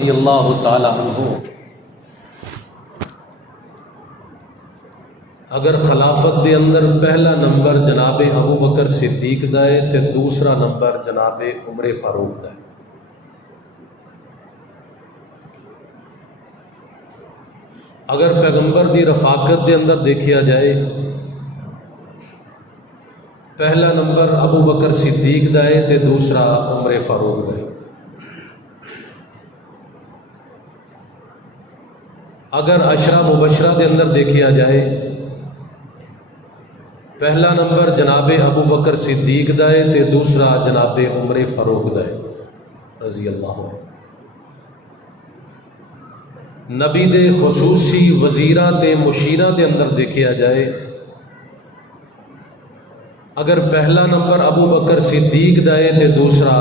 رضی اللہ تعالی عنہ اگر خلافت دے اندر پہلا نمبر جناب ابو بکر صدیق دا ہے تے دوسرا نمبر جناب عمر فاروق دا ہے. اگر پیغمبر دی رفاقت دے اندر دیکھیا جائے پہلا نمبر ابو بکر صدیق دا ہے تے دوسرا عمر فاروق دا ہے. اگر عشرہ مبشرہ دے اندر دیکھیا جائے پہلا نمبر جناب ابو بکر صدیق دا ہے تے دوسرا جناب عمر فاروق دا ہے رضی اللہ عنہ. نبی دے خصوصی وزیراں تے مشیراں دے اندر دیکھیا جائے اگر پہلا نمبر ابو بکر صدیق دا ہے تے دوسرا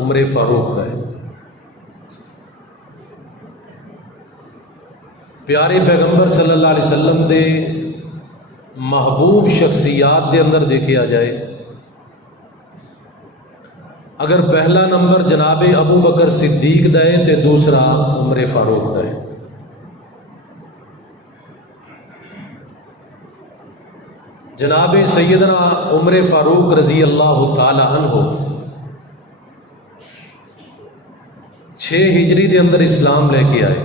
عمر فاروق دا ہے. پیارے پیغمبر صلی اللہ علیہ وسلم دے محبوب شخصیات دے اندر دیکھیا جائے اگر پہلا نمبر جناب ابو بکر صدیق دا ہے تے دوسرا عمر فاروق دا ہے. جناب سیدنا عمر فاروق رضی اللہ تعالی عنہ 6 ہجری دے اندر اسلام لے کے آئے.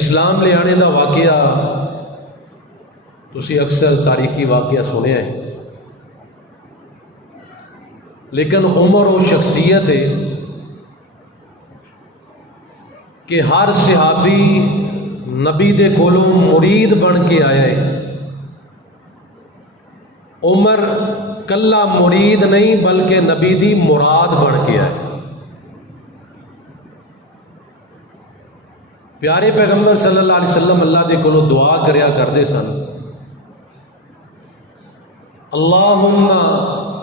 اسلام لے آنے دا واقعہ تسی اکثر تاریخی واقعہ سنے ہیں لیکن عمر و شخصیت ہے کہ ہر صحابی نبی دے کولوں مرید بن کے آیا ہے. عمر کلا مرید نہیں بلکہ نبی دی مراد بن کے آئے. پیارے پیغمبر صلی اللہ علیہ وسلم اللہ دے کولوں دعا کریا کرتے سن اللہم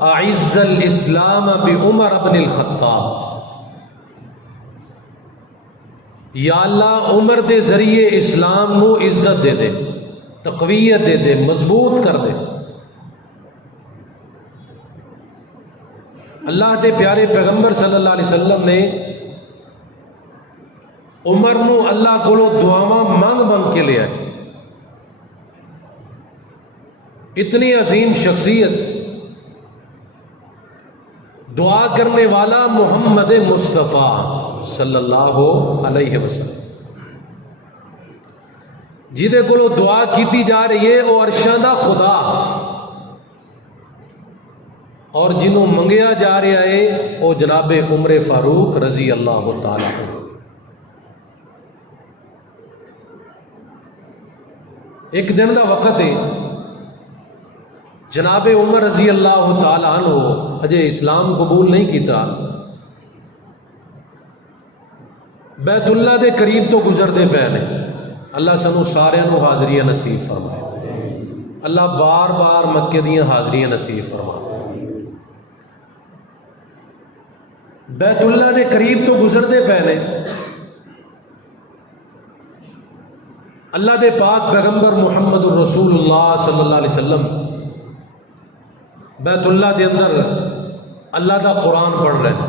اعز الاسلام بعمر بن الخطاب. یا اللہ عمر دے ذریعے اسلام نو عزت دے دے، تقویت دے دے، مضبوط کر دے. اللہ دے پیارے پیغمبر صلی اللہ علیہ وسلم نے عمر نو اللہ کولو دعاواں مانگ کے لے آئے. اتنی عظیم شخصیت، دعا کرنے والا محمد مصطفیٰ صلی اللہ علیہ وسلم جہدے کولو دعا کیتی جا رہی ہے وہ عرشاں دا خدا اور جنہوں منگیا جا رہا ہے وہ جناب عمر فاروق رضی اللہ تعالی عنہ. ایک دن دا وقت ہے جناب عمر رضی اللہ تعالی عنہ اجے اسلام قبول نہیں کیتا، بیت اللہ دے قریب تو گزرتے پے نے. اللہ سانو سارے نو حاضریاں نصیب فرمائے. اللہ بار بار مکے دیاں حاضریاں نصیب فرمائے. بیت اللہ دے قریب تو گزرتے پے نے. اللہ دے پاک پیغمبر محمد الرسول اللہ صلی اللہ علیہ وسلم بیت اللہ دے اندر اللہ دا قرآن پڑھ رہے ہیں.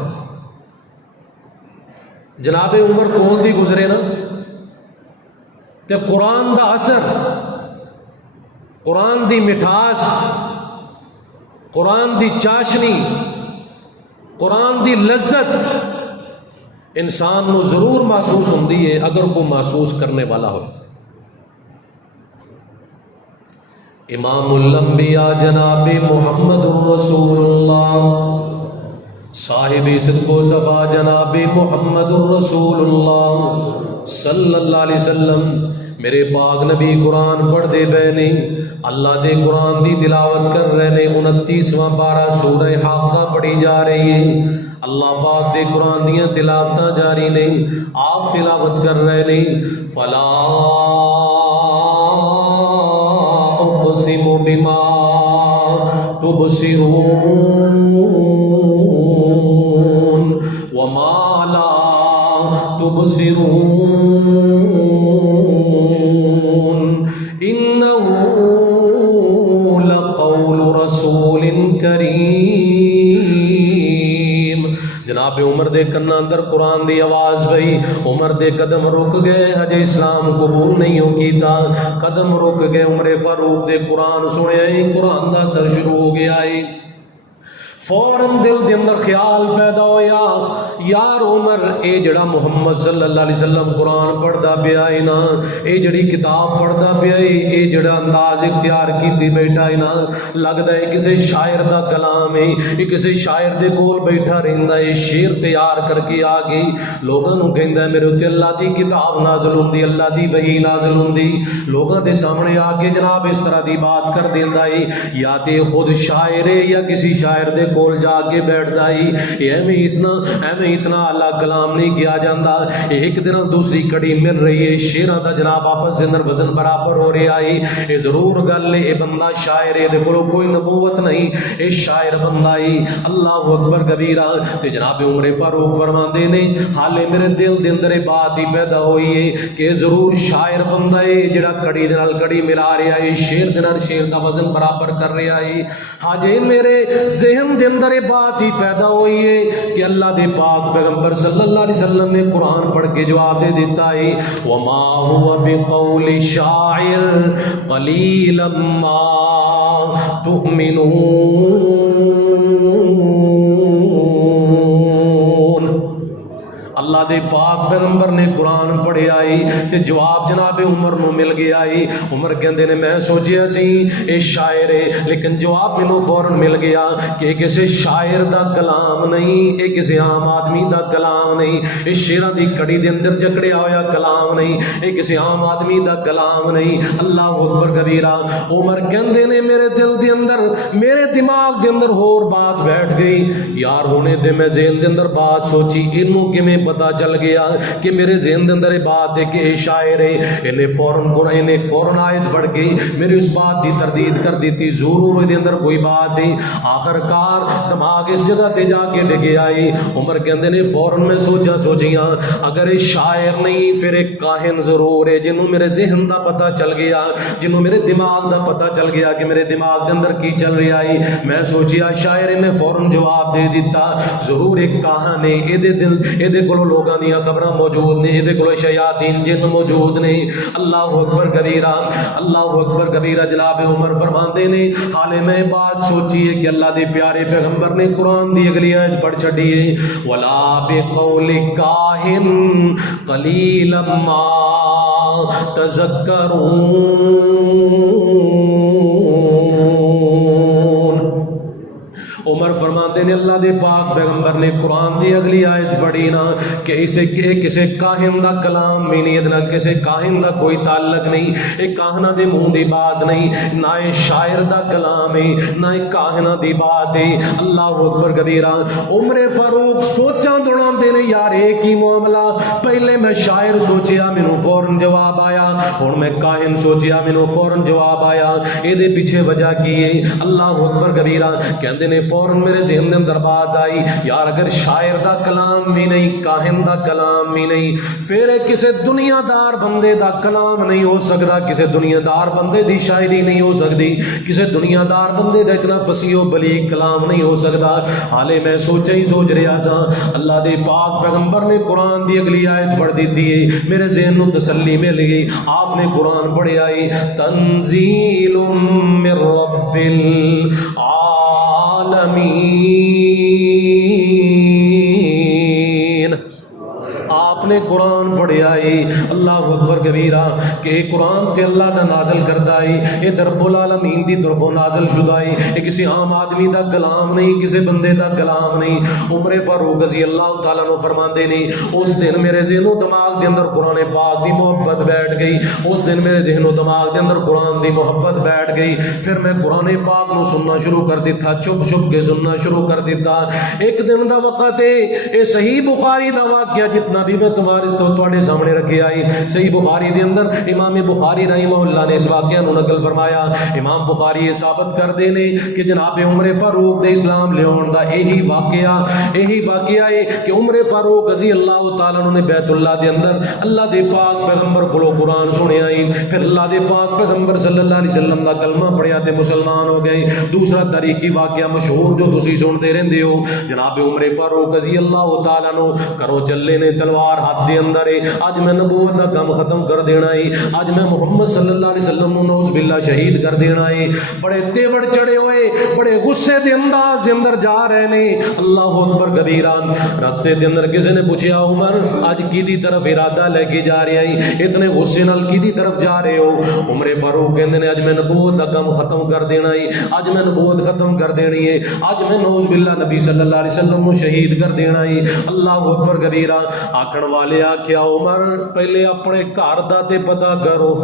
جناب عمر کول دی گزرے نا تے قرآن دا اثر، قرآن دی مٹھاس، قرآن دی چاشنی، قرآن دی لذت انسان نو ضرور محسوس ہوندی ہے اگر کو محسوس کرنے والا ہو. امام الانبیاء جناب محمد الرسول اللہ صاحب صدق و صفا جناب محمد الرسول اللہ صلی اللہ علیہ وسلم میرے پاک نبی قرآن پڑھ دے پے نہیں. اللہ دے قرآن دی تلاوت کر رہے نے. 29واں پارہ سورہ حاقہ پڑھی جا رہی ہے. اللہ پاک دے قرآن دیاں تلاوتاں جاری نہیں، آپ تلاوت کر رہے نہیں. فلا اقسم بما تبصرون وما لا تبصرون انه لقول رسول کریم جناب عمر دے کنا اندر قرآن دی آواز پئی، عمر دے قدم رک گئے، ہجے اسلام قبول نہیں ہو کیتا، قدم رک گئے، عمر فاروق دے قرآن سنے، قرآن دا سر شروع ہو گیا ہے۔ فوراً دل دے اندر خیال پیدا ہویا، یار عمر اے جڑا محمد صلی اللہ علیہ وسلم قرآن پڑھدا پیا ہے نا، اے جڑی کتاب پڑھدا پیا ہے، اے جڑا انداز اختیار کیتی بیٹھا ہے نا، لگدا ہے کسے شاعر دا کلام ہے، اے کسے شاعر دے کول بیٹھا رہندا ہے، شعر تیار کر کے آ گئی، لوگاں نوں کہندا ہے میرے اوتے اللہ دی کتاب نازل ہوندی، اللہ دی وحی نازل ہوندی، لوگاں دے سامنے آ کے جناب اس طرح دی بات کر دیندا ہے، یا تے خود شاعر ہے یا کسی شاعر دے کول جا کے بیٹھدا ہی، ایویں اتنا اعلیٰ کلام نہیں کیا جاتا، ایک دن دوسری کڑی مل رہی ہے، شیراں دا جناب آپس دے اندر وزن برابر ہو رہا ہے، یہ ضرور گل ہے، یہ بندہ شاعر ہے، دے کولوں کوئی نبوت نہیں، یہ شاعر بندہ ہے، اللہ اکبر کبیرہ۔ تے جناب عمر فاروق فرماندے نے حالے میرے دل دے اندر بات ہی پیدا ہوئی ہے کہ ضرور شاعر بندہ ہے جڑا کڑی دے نال کڑی ملا رہا ہے، شیر دے نال شیر دا وزن برابر کر رہا ہے۔ ہاں میرے ذہن دے اندر بات ہی پیدا ہوئی ہے کہ اللہ دے پاک پیغمبر صلی اللہ علیہ وسلم نے قرآن پڑھ کے جواب دے دیتا ہے، وما هو بقول شاعر قلیلا ما تؤمنون۔ اللہ دے پاک پیغمبر نے قرآن پڑھے آئی تے جواب جناب عمر نو مل گیا آئی۔ عمر کہندے نے میں سوچیا سی اے شاعر ہے، لیکن جواب مینوں فوراً مل گیا کہ کسی شاعر دا کلام نہیں، اے کسی عام آدمی دا کلام نہیں، اے شیراں دی کڑی دے اندر جکڑیا ہویا کلام نہیں، اے کسی عام آدمی دا کلام نہیں۔ اللہ اکبر کبیرہ۔ عمر کہندے نے میرے دل دے اندر، میرے دماغ دے اندر ہور بات بیٹھ گئی، یار ہونے دے میں ذہن دے اندر بات سوچی، اینوں کیویں پتہ چل گیا کہ میرے ذہن دے اندر بات ہے کہ اے شاعر ہے، انہیں فوراً آیت پڑھ کے میری اس بات دی تردید کر دیتی، ضرور دے اندر کوئی بات ہے۔ آخر کار دماغ اس جگہ تے جا کے ڈگے آئی۔ عمر کہندے نے فوراً میں سوچیاں اگر اے شاعر نہیں پھر ایک کاہن ضرور ہے، جنوں میرے ذہن دا پتہ چل گیا، جنوں میرے دماغ دا پتہ چل گیا کہ میرے دماغ دے اندر کی چل رہا ہے۔ میں سوچیا شاعر نے فوراً جواب دے دیتا، ضرور ایک کاہن ہے، ایدے کولوں لوگاں دیاں خبراں موجود نے، ایدے کولوں شیاطین جن موجود نے۔ اللہ اکبر کبیرہ، اللہ اکبر کبیرہ۔ جناب عمر فرماندے نے حالے میں بات سوچی ہے کہ اللہ دے پیارے پیغمبر نے قرآن دی اگلی آیت پڑھ چھڈی ہے، ولا بقول کاہن قلیلا ما تذکرون۔ عمر فرماتے نے اللہ دے پاک پیغمبر نے قرآن دی اگلی آیت پڑھی نا کہ اسے کسے کاہن دا کلام بھی نہیں، ادنا کسے کاہن دا کوئی تعلق نہیں، ایک کاہنہ دے منہ دی بات نہیں، نہ ایک شاعر دا کلام ہے، نہ ایک کاہنہ دی بات ہے۔ اللہ اکبر کبیرہ۔ عمر فاروق سوچاں دوڑاں دے نے یار ایک ہی معاملہ، پہلے میں شاعر سوچیا مینوں فوراً جواب آیا، اور میں کاہن سوچیا مینوں فوراً جواب آیا، اے دے پیچھے وجہ کی ہے۔ اللہ اکبر کبیرہ۔ کہندے نے فوراً میرے ذہن اندر بات آئی، یار اگر شاعر دا کلام بھی نہیں، کاہن دا کلام بھی نہیں، پھر کسے دنیا دار بندے دا کلام نہیں ہو سکتا، کسے دنیا دار بندے دی شاعری نہیں ہو سکتی، کسے دنیا دار بندے دا اتنا فصیح و بلیغ کلام نہیں ہو سکتا۔ حالے میں سوچ رہا سا، اللہ دے پاک پیغمبر نے قرآن دی اگلی آیت پڑھ دیتی ہے، میرے ذہن نو تسلی مل گئی۔ آپ نے قرآن پڑھے آئی، تنزیل من رب العالمین۔ آپ نے قرآن پڑھے آئی، اللہ اکبر کبیرہ، کہ قرآن تے اللہ دا نازل کردہ آئی، اے رب العالمین دی طرفوں نازل شدہ آئی، اے کسی عام آدمی دا کلام نہیں، کسی بندے دا کلام نہیں۔ عمر فاروق رضی اللہ تعالیٰ عنہ فرماندے نہیں، اس دن میرے ذہن و دماغ دے اندر قرآن پاک دی محبت بیٹھ گئی، اس دن میرے ذہن و دماغ دے اندر قرآن دی محبت بیٹھ گئی، پھر میں قرآن پاک نو سننا شروع کر دیتا، چھپ چھپ کے سننا شروع کر دیتا۔ ایک دن دا وقت ہے، اے صحیح بخاری دا واقعہ جتنا بھی میں تمہارے سامنے رکھی آئی. صحیح بخاری دے اندر امام بخاری رحمہ اللہ نے اس واقعہ نو نقل فرمایا. امام بخاری یہ ثابت کر دے نے کہ جناب عمر فاروق دے اسلام لے آن دا یہی واقعہ ہے کہ عمر فاروق رضی اللہ تعالیٰ عنہ نے بیت اللہ دے اندر اللہ دے پاک پیغمبر کو قرآن سنے آئی. پھر اللہ دے پاک پیغمبر صلی اللہ علیہ وسلم دا کلمہ پڑھیا تے مسلمان ہو گئے. دوسرا تاریخی واقعہ مشہور جو تسی سنتے رہندے ہو, جناب عمر فاروق رضی اللہ تعالیٰ عنہ کرو چلے نے تلوار ہاتھ دے اندر ہے. اج میں نبوت دا کام ختم کر دینا ہے, اج میں محمد صلی اللہ علیہ وسلم نو نعوذ باللہ شہید کر دینا ہے. بڑے تیوڑ چڑے ہوئے, بڑے غصے دے انداز دے اندر جا رہے نے. اللہ اکبر کبیرہ. راستے دے اندر کسی نے پوچھا عمر اج کی دی طرف ارادہ لے کے جا رہے ہیں, اتنے غصے نال کی دی طرف جا رہے ہو؟ عمر فاروق کہندے نے اج میں نبوت دا کام ختم کر دینا ہے, اج میں نبوت ختم کر دینی ہے, اج میں نعوذ باللہ نبی صلی اللہ علیہ وسلم کو شہید کر دینا ہے. اللہ اکبر کبیرہ. آکھن والے آکھیا عمر پہلے اپنے گھر دا تے پتہ کرو,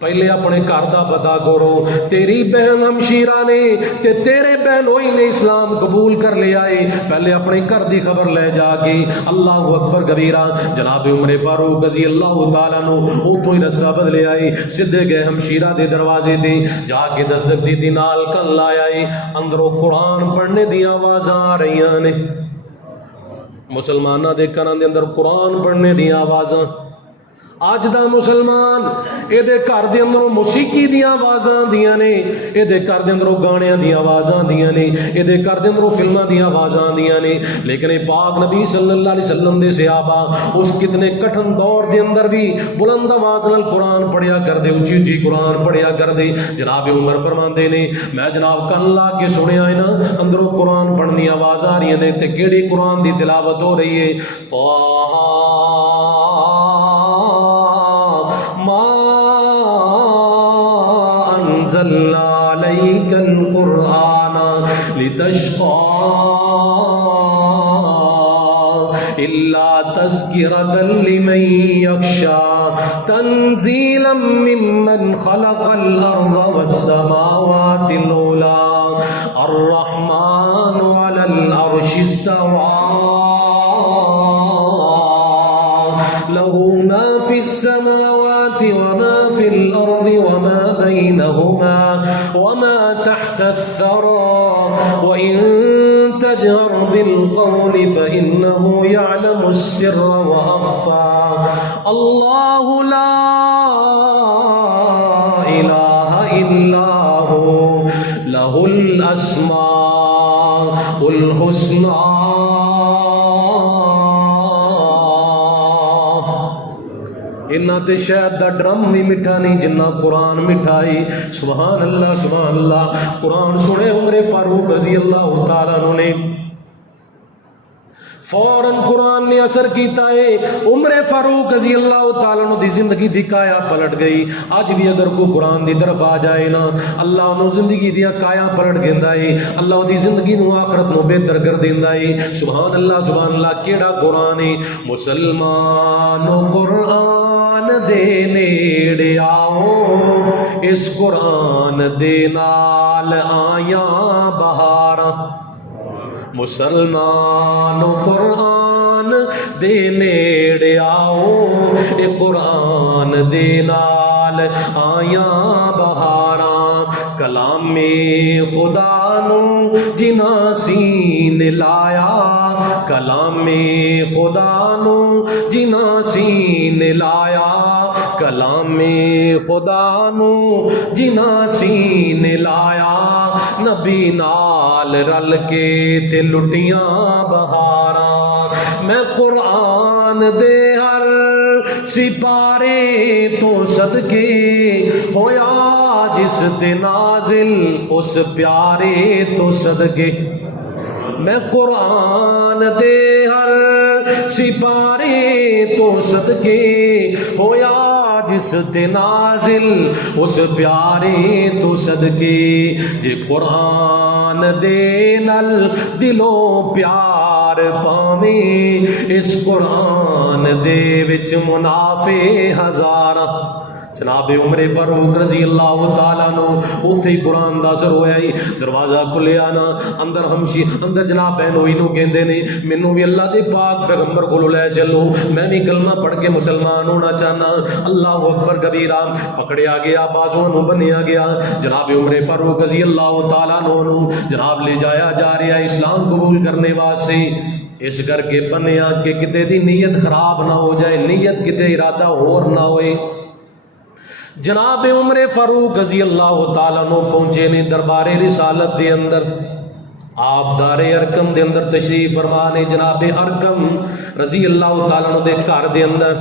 پہلے اپنے گھر دا پتہ کرو. تیری بہن ہمشیرہ نے تے تیرے بہنوئی نے اسلام قبول کر لیا ہے, پہلے اپنے گھر دی خبر لے جا کے. اللہ اکبر کبیرہ. جناب عمر فاروق رضی اللہ تعالیٰ عنہ اوتھوں ہی رستہ بدلے آئے, سدھے گئے ہمشیرہ دے دروازے تے, جا کے دستک دی نال کن لایا ہے. اندروں قرآن پڑھنے دی آوازاں آ رہیاں نے, مسلمانہ دے کاناں دے اندر قرآن پڑھنے دی آوازاں. اج دا مسلمان اے دے گھر دے اندروں موسیقی دی آوازاں دیاں نے, اے دے گھر دے اندروں گانیاں دی آوازاں دیاں نے, اے دے گھر دے اندروں فلماں دی آوازاں دیاں نے. لیکن اے پاک نبی صلی اللہ علیہ وسلم دے صحابہ اس کتنے کٹھن دور دے اندر بھی بلند آواز نال قرآن پڑھیا کر دے, اونچی اونچی قرآن پڑھیا کر دے. جناب عمر فرماندے نے میں جناب کن لا کے سنیا ہے نا, اندروں قرآن پڑھن دی آواز آ رہی ہے تے کیڑی قرآن دی تلاوت ہو رہی ہے؟ أنزلنا عليك القرآن لتشقى إلا تذكرة لمن يخشى تنزيلا ممن خلق الأرض والسماوات العلى الرحمن على العرش استوى له ما في السماوات وما في الأرض وما بينهما وما تحت الثرى وإن تجهر بالقول فإنه يعلم السر وأخفى الله لا إله إلا هو له الأسماء الحسنى. انہاں تے شاید دا ڈرم بھی میٹھا نہیں جنہ قرآن مٹھائی. سبحان اللہ سبحان اللہ. قرآن سنے عمر فاروق رضی اللہ تعالیٰ عنہ نے, فوراً قرآن نے اثر کیتا ہے. عمر فاروق رضی اللہ تعالیٰ عنہ دی زندگی دی کایا پلٹ گئی. آج بھی اگر کوئی قرآن دی طرف آ جائے نا, اللہ انہوں زندگی دیا کایا پلٹ گیندا ہے, اللہ دی زندگی نو آخرت نو بہتر کر دیندا ہے. سبحان اللہ سبحان اللہ. کیڑا قرآن ہے؟ مسلمانو قرآن دے نیڑے آؤ, اس قرآن دے نال آیاں بہاراں. مسلمانو قرآن دے نیڑے آؤ, اے قرآن دے نال آیاں بہاراں. کلام خدا نو جنہ سین لایا, کلام خدا نو جنہ سین لایا, کلام خدا نو جنہ سین لایا. نبی نال رل کے تے لٹیاں بہاراں. میں قرآن دے ہر سپارے تو صدقے ہویا جس تے نازل اس پیارے تو صدقے. میں قرآن دے ہر سپارے تو صدقے ہویا جس تے نازل اس پیارے تو صدقے. جے قرآن دے نل دلوں پیار پاویں, اس قرآن دے وچ منافع ہزاراں. جناب عمر فاروق رضی اللہ تعالیٰ عنہ اوتھے ہی قرآن دا اثر ہویا ہی دروازہ کھلیا نا اندر ہمشی اندر جناب بہنوئی نو کہندے نے مینوں بھی اللہ دے پاک پیغمبر کولوں لے چلو میں بھی کلمہ پڑھ کے مسلمان ہونا چاہنا اللہ اکبر کبیرہ پکڑیا گیا بازوں نو بنیا گیا جناب عمر فاروق رضی اللہ تعالیٰ عنہ جناب لے جایا جا رہا ہے اسلام قبول کرنے واسطے اس کر کے بنیا کہ کتے دی نیت خراب نہ ہو جائے نیت کتے ارادہ اور نہ ہوئے جناب عمر فاروق رضی اللہ تعالیٰ عنہ پہنچے نے دربار رسالت دے اندر آپ دار ارکم دے اندر تشریف فرما نے جناب ارکم رضی اللہ تعالیٰ عنہ دے گھر دے اندر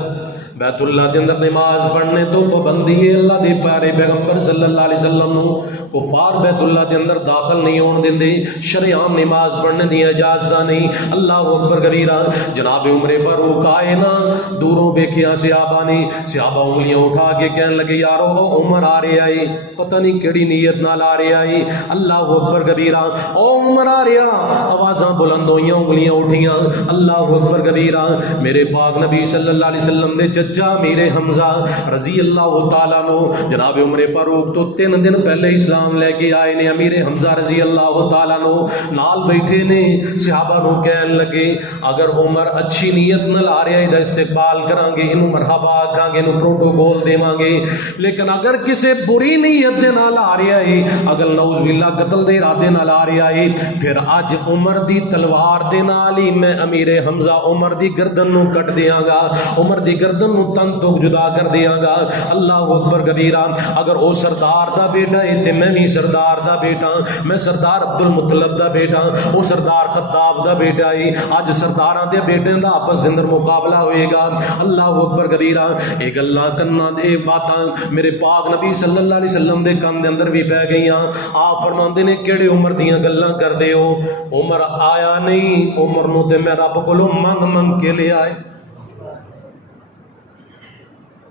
بیت اللہ دے اندر نماز پڑھنے تو پابندی ہے اللہ دے پیارے پیغمبر صلی اللہ علیہ وسلم نو کفار بیت اللہ دے اندر داخل نہیں ہون دیندے شریعام نماز پڑھنے دی اجازت نہیں اللہ اکبر کبیرہ جناب عمر فاروق آئے نا دوروں ویکھیا صحابہ نے صحابہ انگلیاں اٹھا کے کہنے لگے یارو عمر آ رہے آئی پتہ نہیں کیڑی نیت نال آ رہے آئی اللہ اکبر کبیرہ او عمر آ رہا آوازاں بلند ہوئیاں انگلیاں اٹھیاں اللہ اکبر کبیرہ میرے پاک نبی صلی اللہ علیہ وسلم دے چچا میرے حمزہ رضی اللہ تعالیٰ عنہ جناب عمر فاروق تو 3 دن پہلے اسلام لے کے آئے نے امیر حمزہ رضی اللہ تعالیٰ عنہ نال بیٹھے نے صحابہ نو کہن لگے اگر عمر اچھی نیت نال آ رہا ہے دا استقبال کران گے انہوں مرحبا کہاں گے انہوں پروٹوکول دیواں گے لیکن اگر کسے بری نیت دے نال آ رہا ہے اگر نعوذ باللہ قتل دے ارادے نال آ رہا ہے پھر اج عمر دی تلوار دے نال ہی میں امیر حمزہ عمر دی گردن نو کٹ دیاں گا عمر دی گردن نو تن تو جدا کر دیاں گا اللہ اکبر کبیرہ اگر او سردار دا بیٹا ہے تے میں بھی سردار دا بیٹا میں سردار عبد المطلب دا بیٹا او سردار خطاب دا بیٹا ہے اج سرداراں دے بیٹے دا آپس دے اندر مقابلہ ہوئے گا اللہ اکبر کبیرہ ایک اللہ کرنا دے باتاں میرے پاک نبی صلی اللہ علیہ وسلم دے کان دے اندر بھی پہ گئیاں آپ فرماندے نے کیڑے عمر دیاں گلاں کر دے ہو عمر آیا نہیں عمر نو تے میں رب کولوں منگ کے لے آئے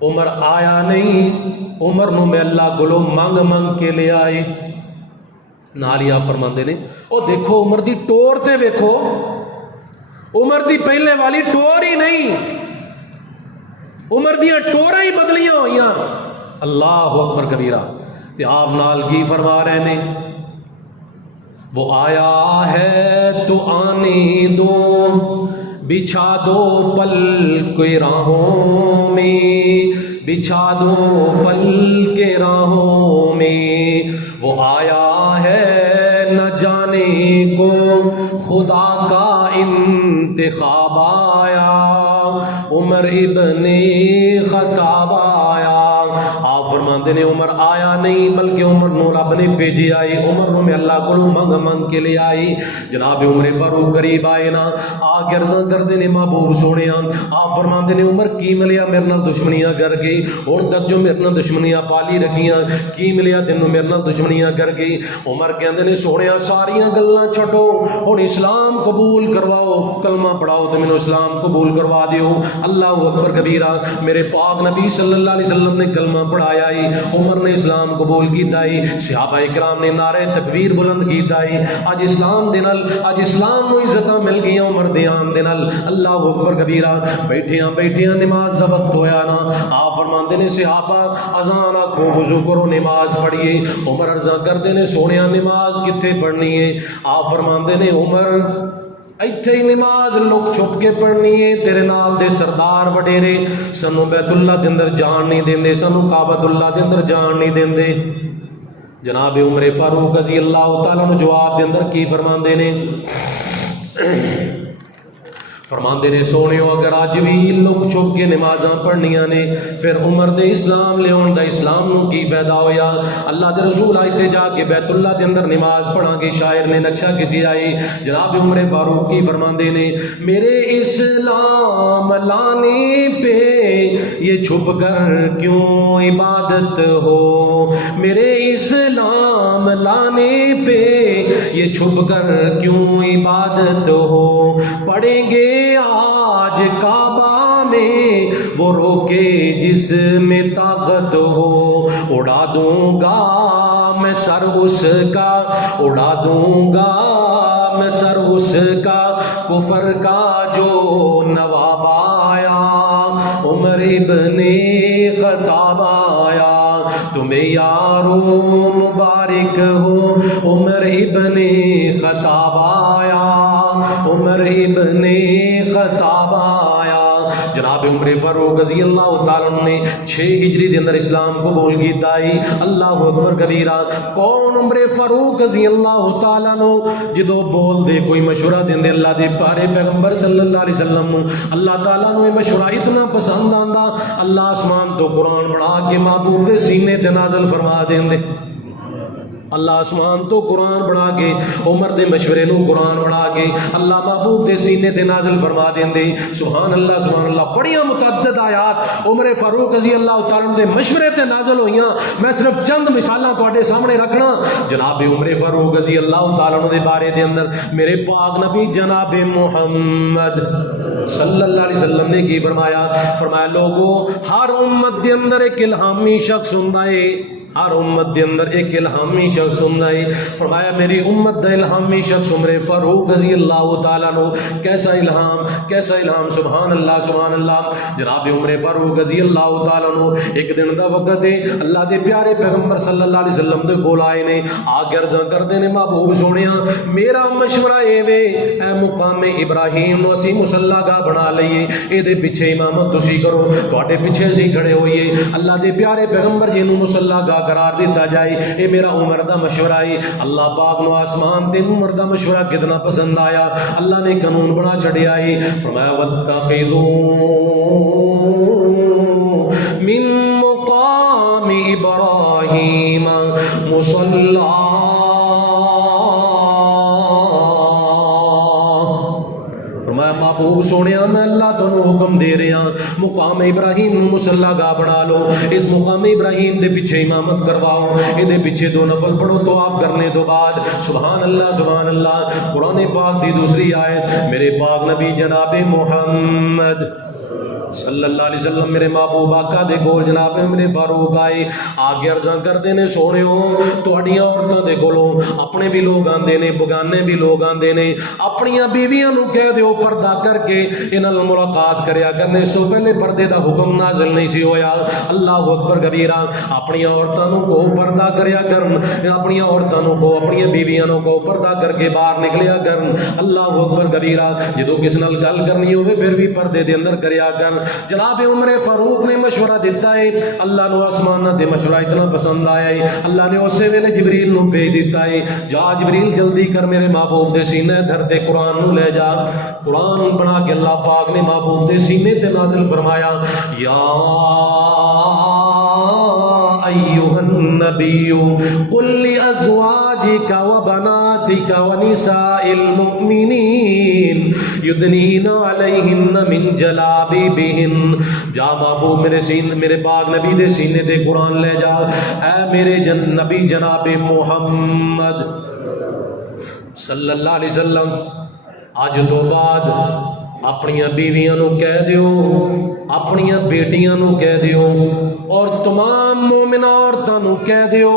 عمر آیا نہیں عمر نو میں اللہ کولوں منگ کے لے آئے نالی آپ فرماندے نے او دیکھو عمر دی ٹور تے ویکھو عمر دی پہلے والی ٹور ہی نہیں عمر دیاں ٹوراں ہی بدلیاں ہوئیاں اللہ اکبر کبیرہ تے آپ نال کی فرما رہے نے وہ آیا ہے تو آنے دو بچھا دو پل کے راہوں میں بچھا دو پل کے راہوں میں وہ آیا ہے نہ جانے کو خدا کا انتخاب آیا عمر ابن خطاب آیا آپ فرماندے نے عمر آیا نہیں بلکہ عمر نو رب نے بھیجی آئی عمر نو میں اللہ کو منگ کے لے آئی جناب عمر فاروق قریب آئے نا آ کے عرضاں کردے نے محبوب سونیا آپ فرماندے نے عمر کی ملیا میرے نال دشمنیاں کر گئی ہن تک جو میرے نال دشمنیاں پالی رکھیاں کی ملیا تینوں میرے نال دشمنیاں کر گئی عمر کہندے نے سونیا ساریاں گلاں چھڈو ہن اسلام قبول کرواؤ کلمہ پڑھاؤ تے مینوں اسلام قبول کروا دیو اللہ اکبر کبیرہ میرے پاک نبی صلی اللہ علیہ وسلم نے کلمہ پڑھایا ہی عمر نے اسلام قبول کیتا ہی صحابہ اکرام نے نعرہ تکبیر بلند کیتا ہی اج اسلام دے نال اج اسلام نو عزتاں مل گئیاں عمر دے آن دے نال اللہ اکبر کبیرہ بیٹھیاں نماز دا وقت ہویا نا آپ فرماندے نے صحابہ اذان آکھو وضو کرو نماز پڑھیے عمر عرضاں کردے نے سونیا نماز کتھے پڑھنی ہے آپ فرماندے نے عمر ایتھے ہی نماز لوگ چھپ کے پڑھنی ہے تیرے نال دے سردار وڈیرے سنو بیت اللہ دے اندر جان نہیں دیندے سنو کعبۃ اللہ دے اندر جان نہیں دیندے جناب عمر فاروق رضی اللہ تعالیٰ عنہ جواب دے اندر کی فرماندے نے فرماندے نے سونیو اگر آج بھی لوگ چھپ کے نمازاں پڑھنیاں نے پھر عمر دے اسلام لے ہون دا اسلام نو کی فائدہ ہویا اللہ دے رسول آئیتے جا کے بیت اللہ دے اندر نماز پڑھا کے شاعر نے نقشہ کھچی آئی جناب عمر فاروق کی فرماندے نے میرے اسلام لانے پہ یہ چھپ کر کیوں عبادت ہو میرے اسلام لانے پہ یہ چھپ کر کیوں عبادت ہو پڑھیں گے آج کعبہ میں وہ روکے جس میں طاقت ہو اڑا دوں گا میں سر اس کا اڑا دوں گا میں سر اس کا کفر کا جو نواب آیا عمر ابن خطاب آیا، تمہیں یارو مبارک ہو، عمر ابن خطاب آیا، عمر ابن خطاب آیا۔ جناب عمر فاروق رضی اللہ تعالیٰ عنہ نے 6 ہجری دے اندر اسلام قبول کیتا ہے۔ اللہ اکبر کبیرہ۔ کون عمر فاروق رضی اللہ تعالیٰ عنہ؟ جدو بول دے کوئی مشورہ دین دے اللہ دے پیارے پیغمبر صلی اللہ علیہ وسلم اللہ تعالیٰ نے مشورہ اتنا پسند آندا، اللہ آسمان تو قرآن بڑھا کے محبوب دے سینے تے نازل فرما دین دے۔ اللہ آسمان تو قرآن بڑھا کے عمر دے مشورے نو قرآن بڑھا کے اللہ محبوب دے سینے تے نازل فرما دین دے۔ سبحان اللہ سبحان اللہ۔ بڑیاں متعدد آیات عمر فاروق رضی اللہ تعالیٰ دے مشورے تے نازل ہوئیاں۔ میں صرف چند مثالاں تواڈے سامنے رکھنا۔ جناب عمر فاروق رضی اللہ تعالیٰ دے بارے دے اندر میرے پاک نبی جناب محمد صلی اللہ علیہ وسلم نے کی فرمایا؟ فرمایا لوگو، ہر امت دے اندر ایک الہامی شخص ہوندا ہے، ہر امت دے اندر ایک الہامی شخص ہوندا ہے۔ فرمایا میری امت دا الہامی شخص عمر فاروق رضی اللہ تعالیٰ عنہ۔ کیسا الہام، کیسا الہام، سبحان اللہ سبحان اللہ۔ جناب عمر فاروق رضی اللہ تعالیٰ عنہ ایک دن دا وقت ہے، اللہ دے پیارے پیغمبر صلی اللہ علیہ وسلم دے کول آئے نے، آ کے عرض کردے نے محبوب سونیا میرا مشورہ اے وے، اے مقام ابراہیم نو اسی مصلی گاہ بنا لئیے، اے دے پیچھے امامت تسی کرو، تواڈے پیچھے اسی کھڑے ہوئیے، اللہ دے پیارے پیغمبر جی نو مصلی گاہ قرار دیتا جائے۔ اے میرا عمر دا مشورہ ہے۔ اللہ پاک نو آسمان تے عمر دا مشورہ کتنا پسند آیا، اللہ نے قانون بنا چھڑیا ہے۔ فرمایا واتخذوا من مقام ابراہیم مصلی۔ محبوب سونیا میں اللہ تنو حکم دے رہا، مقام ابراہیم نو مصلی گاہ بنا لو، اس مقام ابراہیم دے پیچھے امامت کرواؤ، دے پیچھے 2 نفل پڑھو طواف کرنے تو بعد۔ سبحان اللہ سبحان اللہ۔ قرآن پاک دی دوسری آیت، میرے پاک نبی جناب محمد صلی اللہ علیہ وسلم میرے محبوب آقا دے کول جناب عمر فاروق آئے، آگے عرضاں کردے نے سونےو تہاڈیاں عورتاں دے کولوں اپنے بھی لوگ آندے نے، بگانے بھی لوگ آندے نے، اپنیاں بیویاں نو کہہ دیو پردہ کر کے انہاں نال ملاقات کریا کرنے، سو پہلے پردے دا حکم نازل نہیں سی ہویا۔ اللہ اکبر کبیرہ۔ اپنیاں عورتاں نو کو پردہ کریا کرن، اپنیاں عورتاں نو کو اپنیاں بیویاں نو کو پردہ کر کے باہر نکلیا کرن۔ اللہ اکبر کبیرہ۔ جدوں کس نال گل کرنی ہوے پھر بھی پردے دے اندر کریا کرن۔ جناب عمر فاروق نے مشورہ دیتا ہے، اللہ نو آسمان دے مشورہ اتنا پسند آیا ہے، اللہ نے اسی ویلے جبریل نو بھیج دیتا ہے، جا جبریل جلدی کر میرے محبوب دے سینے دھر تے قرآن نو لے جا۔ قرآن بنا کے اللہ پاک نے محبوب دے سینے تے نازل فرمایا، یا ایھا النبی قل لازواجک وبناتک ونساء المؤمنین یدنین علیہن من جلابیبہن۔ جا محبوب میرے پاک نبی دے سینے تے قرآن لے جا، اے میرے نبی جناب محمد صلی اللہ علیہ وسلم اج تو بعد اپنیاں بیویاں نو کہہ دیو، اپنیاں بیٹیاں نو کہہ دیو، اور تمام مومنہ عورتاں نو کہہ دیو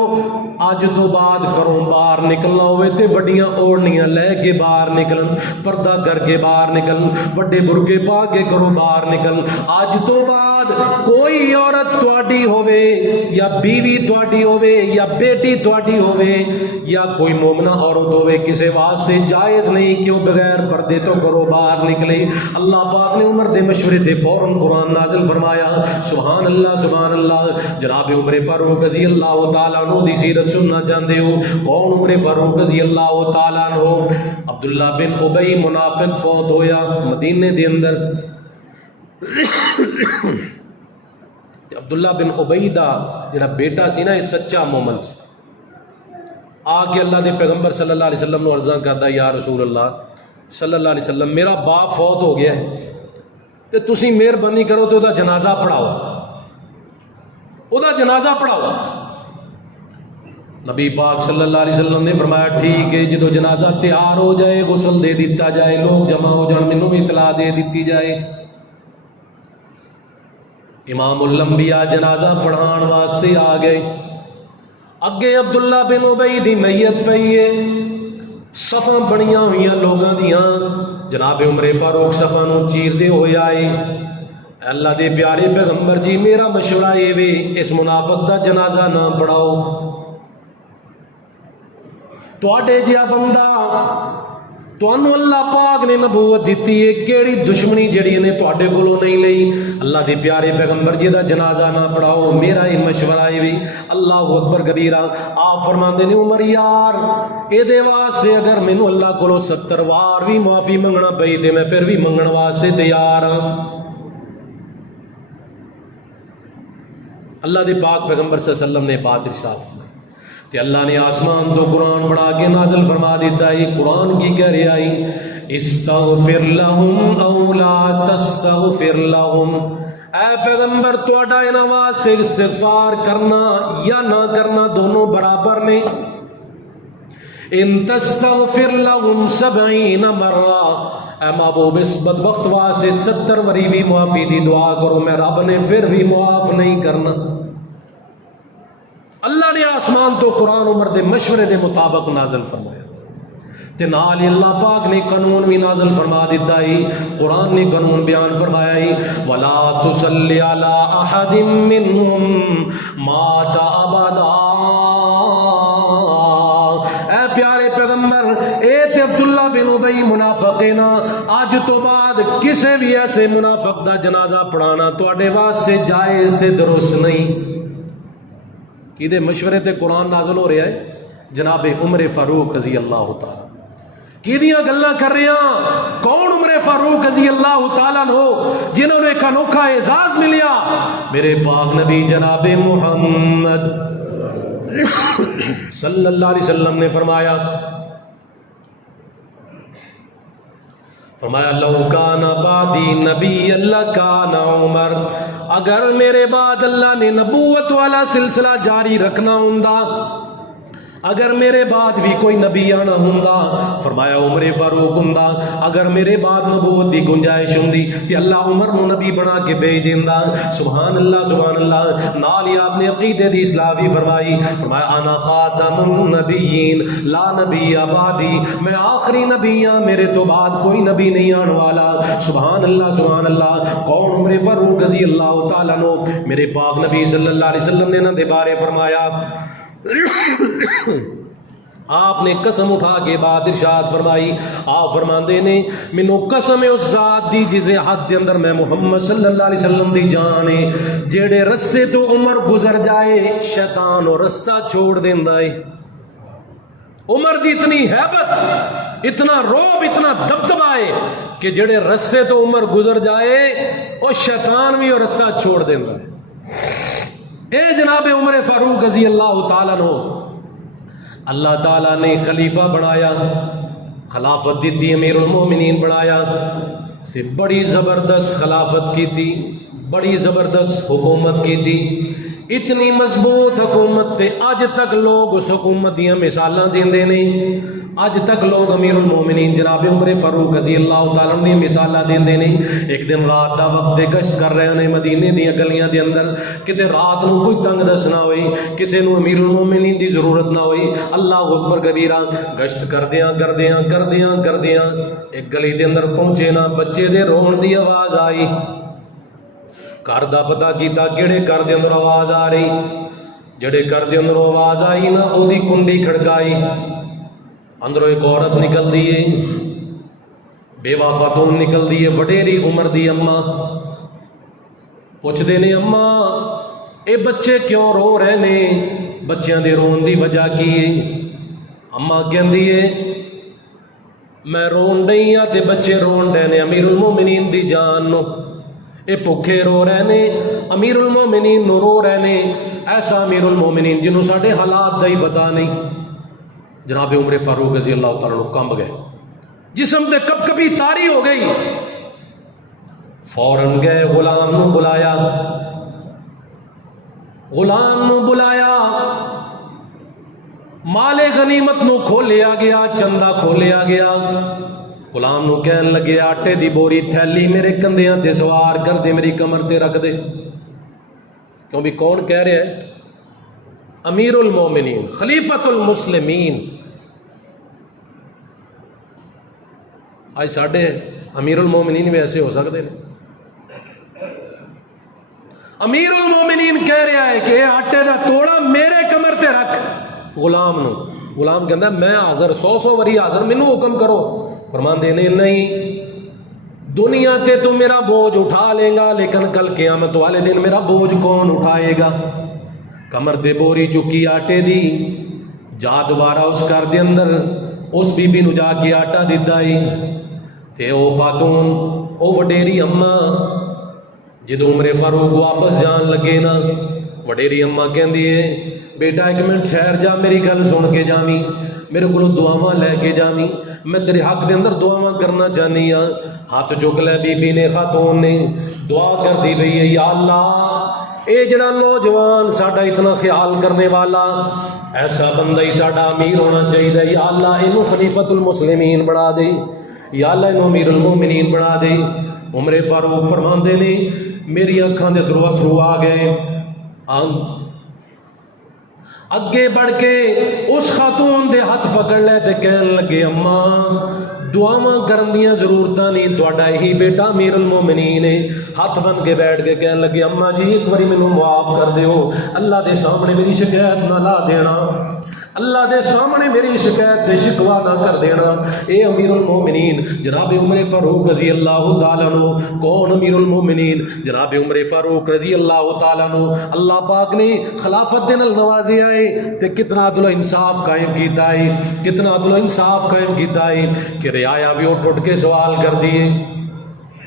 اج تو بعد کروں باہر نکلنا ہوئے تے وڈیاں اوڑھنیاں لے کے باہر نکلن، پردہ کر کے باہر نکلن، وڈے برقے پا کے کرو باہر نکل۔ اج تو بعد کوئی عورت تواڈی ہووے یا بیوی تواڈی ہووے یا بیٹی تواڈی ہووے یا کوئی مومنہ عورت ہووے، کسے واسطے جائز نہیں کہ وہ بغیر پردے تو کرو باہر نکلے۔ اللہ پاک نے عمر دے مشورے تے فوراً قرآن نازل فرمایا۔ سبحان اللہ سبحان اللہ۔ جناب عمر فاروق رضی اللہ تعالیٰ عنہ دی سیرت سننا چاہتے ہو؟ کون عمر فاروق رضی اللہ تعالیٰ عنہ؟ عبداللہ بن ابی منافق فوت ہویا مدینے دے اندر۔ عبداللہ بن ابی دا جڑا بیٹا سی نا، یہ سچا مومن سی، آ کے اللہ دے پیغمبر صلی اللہ علیہ وسلم نو عرضاں کردا، یا رسول اللہ صلی اللہ علیہ وسلم میرا باپ فوت ہو گیا ہے تے تسی مہربانی کرو تے او دا جنازہ پڑھاؤ، او دا جنازہ پڑھاؤ۔ نبی پاک صلی اللہ علیہ وسلم نے فرمایا ٹھیک ہے، جدو جنازہ تیار ہو جائے غسل دے دیتا جائے، لوگ جمع ہو جان، مینوں بھی اطلاع دے دیتی جائے۔ امام الانبیاء جنازہ پڑھان واسطے آ گئے، اگے عبداللہ بن ابی دی میت پئی ہے، صفاں بنیاں ہوئیاں لوگاں دیاں، جناب عمر فاروق صفاں نو چیر دے ہوئے آئے، اللہ دے پیارے پیغمبر جی میرا مشورہ یہ وے اس منافق دا جنازہ نہ پڑھاؤ. تواڈے جہا بندہ تانوں اللہ پاک نے نبوت دیتی ہے، کیڑی دشمنی جڑی نے تواڈے کولوں نہیں لئی. اللہ دے پیارے پیغمبر جی دا جنازہ نہ پڑھاؤ، میرا ہی مشورہ ہے. اللہ اکبر کبیرہ. آپ فرماندے نے عمر یار اے دے واسطے اگر مینوں اللہ کولوں 70 وار بھی معافی منگنا پئی تے میں پھر بھی منگن واسطے تیار ہاں. اللہ دے پاک پیغمبر صلی اللہ علیہ وسلم نے بات ارشاد فرمائی تے اللہ نے آسمان تو قرآن بڑھا کے نازل فرما دیتا ہے. قرآن کی کہہ رہا ہے استغفر لہم او لا تستغفر لہم. اے پیغمبر تواڈا انہاں واسطے استغفار کرنا یا نہ کرنا دونوں برابر نے. ان تستغفر لہم 70 مرہ، اے محبوب اس بدبخت واسطے 70 وری بھی معافی دی دعا کرو، میں رب نے پھر بھی معاف نہیں کرنا. اللہ نے آسمان تو قرآن عمر دے مشورے دے مطابق نازل فرمایا تے نال ہی اللہ پاک نے قانون بھی نازل فرما دیتا ہے. قرآن نے قانون بیان فرمایا ہے ولا تصلی علی احد منہم مات ابدا. اے پیارے پیغمبر اے تے عبداللہ بن ابی منافق نا، آج تو بعد کسے بھی ایسے منافق دا جنازہ پڑھانا تواڈے واسطے جائز تے درست نہیں. کیدے مشورے تے قرآن نازل ہو رہا ہے؟ جناب عمر فاروق رضی اللہ تعالی. کیدیاں گلاں کر رہے ہیں؟ کون عمر فاروق رضی اللہ تعالیٰ ہو جنہوں نے ایک انوکھا اعزاز ملیا؟ میرے پاک نبی جناب محمد صلی اللہ علیہ وسلم نے فرمایا لو کان بعدی نبی اللہ کان عمر. اگر میرے بعد اللہ نے نبوت والا سلسلہ جاری رکھنا ہوندا، اگر میرے بعد بھی کوئی نبی آنا ہوندا، فرمایا عمر فاروق ہوندا. اگر میرے بعد نبوت دی گنجائش ہوندی تے اللہ عمر نو نبی بنا کے بھیج دیندا. سبحان اللہ سبحان اللہ. نال ہی آپ نے عقیدے دی اصلاح بھی فرمائی. فرمایا انا خاتم النبیین لا نبی بعدی، میں آخری نبی ہاں، میرے تو بعد کوئی نبی نہیں آنے والا. سبحان اللہ سبحان اللہ. کون؟ عمر فاروق رضی اللہ تعالیٰ عنہ. میرے پاک نبی صلی اللہ علیہ وسلم نے انہاں دے بارے فرمایا آپ نے قسم اٹھا کے بات ارشاد فرمائی. آپ فرماندے نے مینوں قسم ہے اس ذات دی جس حد دے اندر میں محمد صلی اللہ علیہ وسلم دی جان ہے، جیڑے رستے تو عمر گزر جائے شیطان وہ رستہ چھوڑ دیندا ہے. عمر دی اتنی ہیبت، اتنا روب، اتنا دبدبا ہے کہ جڑے رستے تو عمر گزر جائے وہ شیطان بھی وہ رستہ چھوڑ دیندا ہے. اے جناب عمر فاروق رضی اللہ تعالیٰ عنہ اللہ تعالیٰ نے خلیفہ بنایا، خلافت دیتی، امیر المومنین بنایا تے بڑی زبردست خلافت کی تھی، بڑی زبردست حکومت کی تھی. اتنی مضبوط حکومت تے اج تک لوگ اس حکومت دیاں مثالاں دیندے نے. اج تک لوگ امیر المومنین جناب عمر فاروق رضی اللہ تعالیٰ نے مثالاں دیندے نے. ایک دن رات دا وقت گشت کر رہے نے مدینے دیاں گلیاں دے اندر، کتے رات نو کوئی تنگ دسنا ہوئی، کسے نو امیر المومنین دی ضرورت نہ ہوئی. اللہ اکبر کبیرہ. گشت کردیاں ایک گلی دے اندر پہنچے نا، بچے دے رون دی آواز آئی. گھر دا پتہ کیتا کیڑے گھر دے اندر آواز آ رہی. جڑے گھر دے اندر آواز آئی نا او دی کنڈی کھڑکائی، اندروں ایک عورت نکل دی ہے، بیوہ خاتون نکل دی ہے، وڈیری عمر دی اماں. پوچھتے نے اماں اے بچے کیوں رو رہے نے؟ بچیاں دے رون دی وجہ کی ہے؟ اماں کہندی ہے میں رون نہیں ہاں تے بچے رون رہے نے امیر المومنین دی جان نو. اے بھوکے رو رہے نے، امیر المومنین نو رو رہے نے. ایسا امیر المومنین جنہوں ساڈے حالات دا ہی پتہ نہیں. جناب عمر فاروق رضی اللہ تعالیٰ عنہ کمب گئے، جسم دے کب کبھی تاری ہو گئی. فوراً گئے، غلام نو بلایا، غلام نو بلایا، مال غنیمت نو کھولیا گیا، چندہ کھولیا گیا. غلام نو کہن لگے آٹے دی بوری تھیلی میرے کندھیاں تے سوار کر دے، میری کمر تے رکھ دے. کیوں بھی کون کہہ رہے ہیں؟ امیر المومنین، خلیفۃ المسلمین. آج ساڈے امیر المومنین بھی ایسے ہو سکتے ہیں؟ امیر المومنین کہہ رہا ہے کہ آٹے دا توڑا میرے کمر تے رکھ غلام نو. غلام کہندا میں حاضر 100 وری حاضر مینوں حکم کرو. فرماندے نے نہیں دنیا تے تو میرا بوجھ اٹھا لے گا لیکن کل قیامت والے دن میرا بوجھ کون اٹھائے گا. کمر تے بوری چکی آٹے دی جا دوبارہ اس گھر دے اندر اس بی بی نو جا کے آٹا دیتا ہی تے او خاتون او وڈیری اماں جدو عمر فاروق واپس جان لگے نا وڈیری اماں کہندی ہے بیٹا ایک منٹ ٹھہر جا میری گل سن کے جاویں میرے کو دعاواں لے کے جاویں میں تیرے حق دے اندر دعاواں کرنا چاہنی ہاں. ہاتھ چک لے بی بی نے خاتون نے دعا کر دی پئی ہے یا اللہ اے جڑا نوجوان ساڈا اتنا خیال کرنے والا ایسا بندہ ہی ساڈا امیر ہونا چاہیے. یا اللہ اینو خلیفۃ المسلمین بنا دے یا اللہ اینو امیر المومنین بنا دے. عمر فاروق فرماندے نے میری اکھاں دے درو آ گئے. اگے بڑھ کے اس خاتون دے ہاتھ پکڑ لے تے کہن لگے اماں دعاواں کرن دیاں ضرورتاں نہیں تہاڈا یہی بیٹا امیر المومنین ہے. ہاتھ بن کے بیٹھ کے کہن لگے اماں جی ایک باری مینوں معاف کر دیو اللہ دے سامنے میری شکایت نہ لا دینا اللہ دے سامنے میری شکایت تے شکوا نہ کر دینا. اے امیر المومنین جناب عمر فاروق رضی اللہ تعالیٰ عنہ. کون امیر المومنین؟ جناب عمر فاروق رضی اللہ تعالیٰ عنہ. اللہ پاک نے خلافت دے نال نوازیا ہے تے کتنا عدل و انصاف قائم کیتا ہے کتنا عدل و انصاف قائم کیتا ہے کہ رعایا بھی اٹھ کے سوال کر دیے.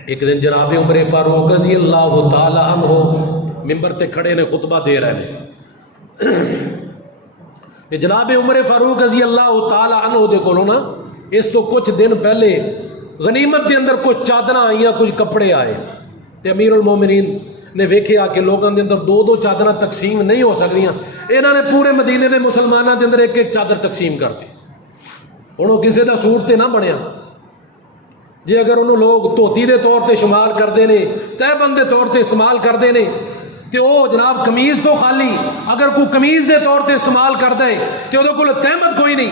ایک دن جناب عمر فاروق رضی اللہ تعالیٰ عنہ ممبر تے کھڑے نے خطبہ دے رہے ہیں کہ جناب عمر فاروق رضی اللہ تعالیٰ عنہ دے کولوں نا اس تو کچھ دن پہلے غنیمت دے اندر کچھ چادراں آئیاں کچھ کپڑے آئے تے امیر المومنین نے ویکھیا کہ لوگوں دے اندر دو چادراں تقسیم نہیں ہو سکدیاں. انہاں نے پورے مدینے دے مسلماناں دے اندر ایک چادر تقسیم کرتی. ہن او کسے دا سوٹ تے نہ بنیا جی اگر انہوں لوگ دھوتی دے طور تے شمار کردے نے تہ بند دے طور تے استعمال کردے نے تے او جناب قمیض تو خالی اگر کوئی قمیض دے طور تے استعمال کردا ہے تے اودے کول تہمت کوئی نہیں.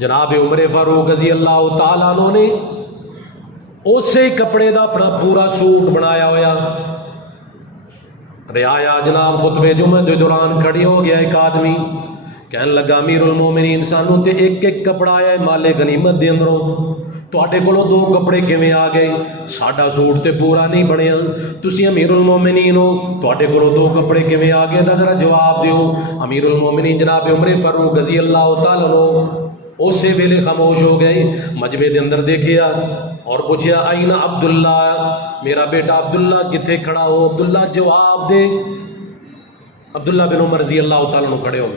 جناب عمر فاروق رضی اللہ تعالیٰ عنہ نے اسی کپڑے دا اپنا پورا سوٹ بنایا ہویا. رعایا جناب خطبے جمعہ دے دوران کھڑی ہو گیا ایک آدمی کہن لگا امیر المومنین سانو تے ایک کپڑا آیا ہے مال غنیمت دے اندروں تواڈے کولوں دو کپڑے کیویں آ گئے ساڈا سوٹ تے پورا نہیں بنیا تسی امیر المومنین ہو تواڈے کولوں دو کپڑے کیویں آ گئے ذرا جواب دیو. امیر المومنین جناب عمر فاروق رضی اللہ تعالیٰ عنہ اسی ویلے خاموش ہو گئے. مجمع دے اندر دیکھیا اور پوچھیا آئین عبداللہ میرا بیٹا عبداللہ کتنے کھڑا ہو. عبداللہ جواب دے. عبداللہ بن عمر رضی اللہ تعالیٰ عنہ کھڑے ہو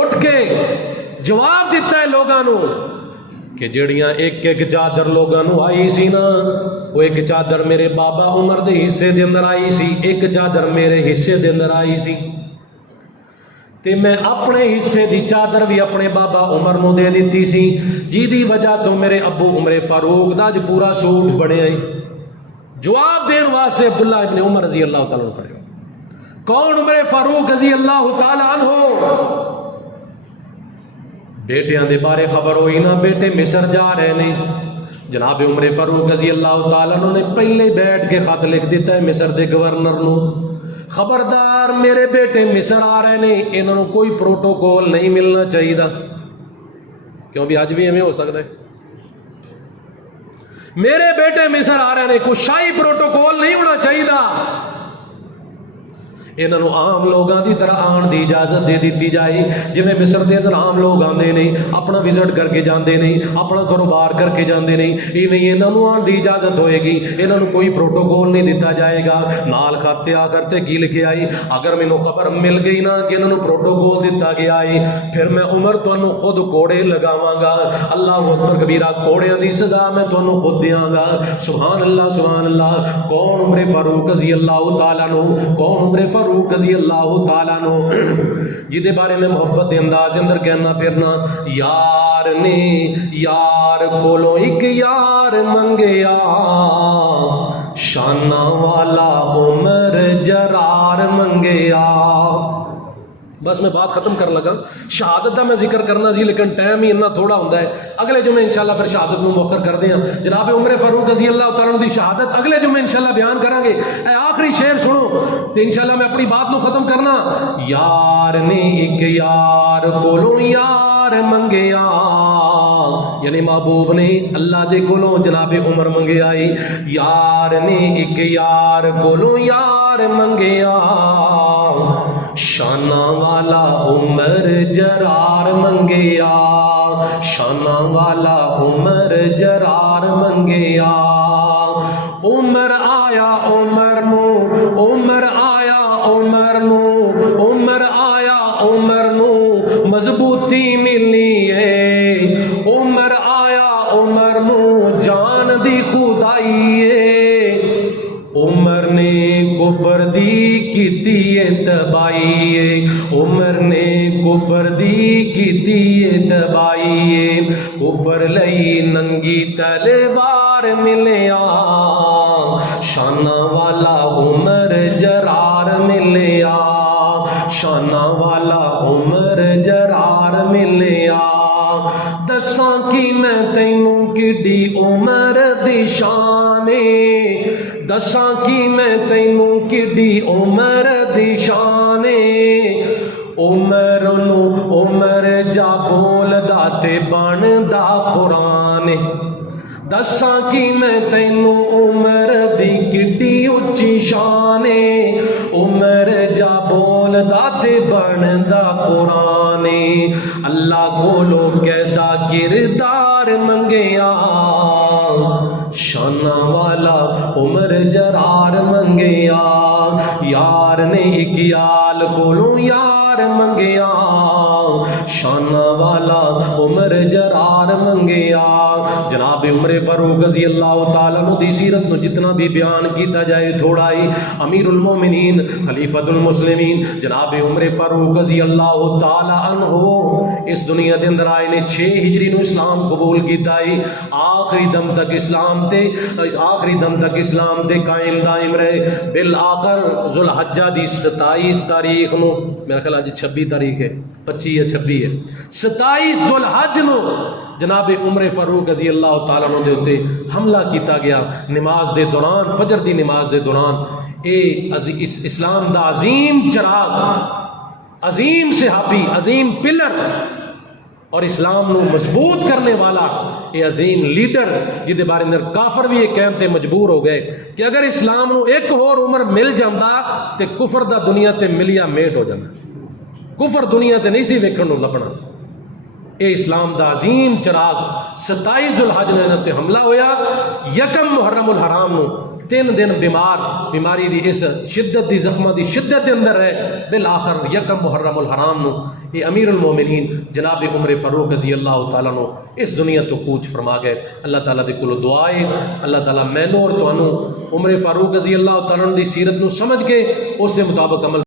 اٹھ کے جواب دیتا ہے لوگاں نو کہ جڑیاں ایک چادر لوگاں نو آئی سی نا وہ ایک چادر میرے بابا عمر دے حصے دے اندر آئی سی ایک چادر میرے حصے دے اندر آئی سی تے میں اپنے حصے دی چادر بھی اپنے بابا عمر نو دے دیتی سی جی دی وجہ تو میرے ابو عمر فاروق دا جو پورا سوٹ بڑے آئی. جواب دین واسطے عبداللہ ابن عمر رضی اللہ تعالیٰ عنہ کھڑے ہو. کون؟ عمر فاروق رضی اللہ تعالیٰ عنہ. بیٹیاں دے بارے خبر ہوئی نا بیٹے مصر جا رہے نے. جناب عمر فاروق رضی اللہ تعالیٰ عنہ نے پہلے بیٹھ کے خط لکھ دیتا ہے مصر دے گورنر نو خبردار میرے بیٹے مصر آ رہے نے انہوں نے کوئی پروٹوکول نہیں ملنا چاہیے کیوں بھی اج بھی ایویں ہو سکتا ہے میرے بیٹے مصر آ رہے نے کوئی شاہی پروٹوکول نہیں ہونا چاہیے انہوں عام لوگاں دی طرح آن دی اجازت دے دیتی جائے جی مصر دے اندر عام لوگ آندے نہیں اپنا وزٹ کر کے جاندے نہیں اپنا کاروبار کر کے جاندے نہیں ایویں انہوں آن دی اجازت ہوئے گی انہوں کوئی پروٹوکول نہیں دیتا جائے گا. نال خطے آ کرتے کی لکھے آئی اگر مینوں خبر مل گئی نا کہ انہوں پروٹوکول دیتا گیا ہے پھر میں عمر تانوں خود کوڑے لگاواں گا. اللہ اکبر کبیرہ کوڑیاں دی سزا میں تانوں خود دیاں گا. سبحان اللہ سبحان اللہ. کون؟ عمر فاروق رضی اللہ تعالیٰ عنہ. کون؟ عمر فاروق رضی اللہ تعالیٰ عنہ جہدے بارے میں محبت دے انداز اندر کہنا پھرنا یار نے یار کولوں ایک یار منگیا شانہ والا عمر جرار منگیا. بس میں بات ختم کرنے لگا. شہادت کا میں ذکر کرنا سی لیکن ٹائم ہی اتنا تھوڑا ہوتا ہے. اگلے جمعے انشاءاللہ پھر شہادت کو مؤخر کر دیں. جناب عمر فاروق رضی اللہ تعالیٰ عنہ دی شہادت اگلے جمعے انشاءاللہ بیان کریں گے. اے آخری شعر سنو تو انشاءاللہ میں اپنی بات کو ختم کرنا. یار نے ایک یار کولوں یار منگیا، یعنی محبوب نے اللہ دے کولوں جناب عمر منگیا. یار نے ایک یار کولوں یار منگیا، شانہ والا عمر جرار منگیا، شانہ والا عمر جرار منگیا. عمر آیا عمر نو، عمر آیا عمر نو، عمر آیا عمر نو مضبوطی ملی ہے. عمر آیا عمر نو جان دی خدائی ہے. عمر نے کفر دی کیتی تباہی ہے، عمر نے کفر دی کیتی تباہی ہے. کفر لئی ننگی تلوار ملیا، شانہ والا عمر جرار ملیا، شانہ والا عمر جرار ملیا. دساں کی میں تینوں کڈی عمر دی شان، دساں کی میں تینوں کڈی عمر دی شان. عمر نو عمر جا بولدا تے بندا قرآن. دساں کی میں تینوں عمر دی کڈی اچھی شان. عمر جا بولدا تے بندا قرآن. اللہ کولو کیسا کردار منگیا، شانہ والا عمر جرار منگیا. یار نے ایک یال کولوں یار منگیا، شانہ والا عمر جرار منگیا. جناب عمر فاروق رضی اللہ تعالیٰ عنہ دی سیرت نو جتنا بھی بیان کیتا جائے تھوڑا ہی. امیر المومنین خلیفۃ المسلمین جناب عمر فاروق رضی اللہ تعالیٰ عنہ اس دنیا دے اندر آئے نے 6 ہجری نو اسلام قبول کیتا ہے. آخری دم تک اسلام تے آخری دم تک اسلام تے قائم دائم رہے. بالآخر ذوالحجہ دی 27 تاریخ نو، میرا خیال آج 26 تاریخ ہے، 25 یا 26 ہے، 27 ذوالحج نو جناب عمر فاروق رضی اللہ تعالیٰ عنہ دے اوتے حملہ کیتا گیا نماز دے دوران، فجر دی نماز دے دوران. اے اسلام دا عظیم چراغ، عظیم صحابی، عظیم پلر اور اسلام نو مضبوط کرنے والا یہ عظیم لیڈر جہدے بارے اندر کافر بھی یہ کہنے تے مجبور ہو گئے کہ اگر اسلام نو ایک اور عمر مل جاندا تے کفر دا دنیا تے ملیا میٹ ہو جانا سی. کفر دنیا تے نہیں سی ویکھن نو لبنا. اے اسلام دا عظیم چراغ 27 ذوالحج نو تے حملہ ہویا. یکم محرم الحرام نو 3 دن بیماری دی اس شدت دی زخمہ دی شدت دے اندر ہے. بالآخر یکم محرم الحرام نو یہ امیر المومنین جناب عمر فاروق رضی اللہ تعالیٰ نو اس دنیا تو کوچ فرما گئے. اللہ تعالیٰ دے کولو دعائے اللہ تعالیٰ مینوں اور تانوں عمر فاروق رضی اللہ تعالیٰ عنہ دی سیرت نو سمجھ کے اس دے مطابق عمل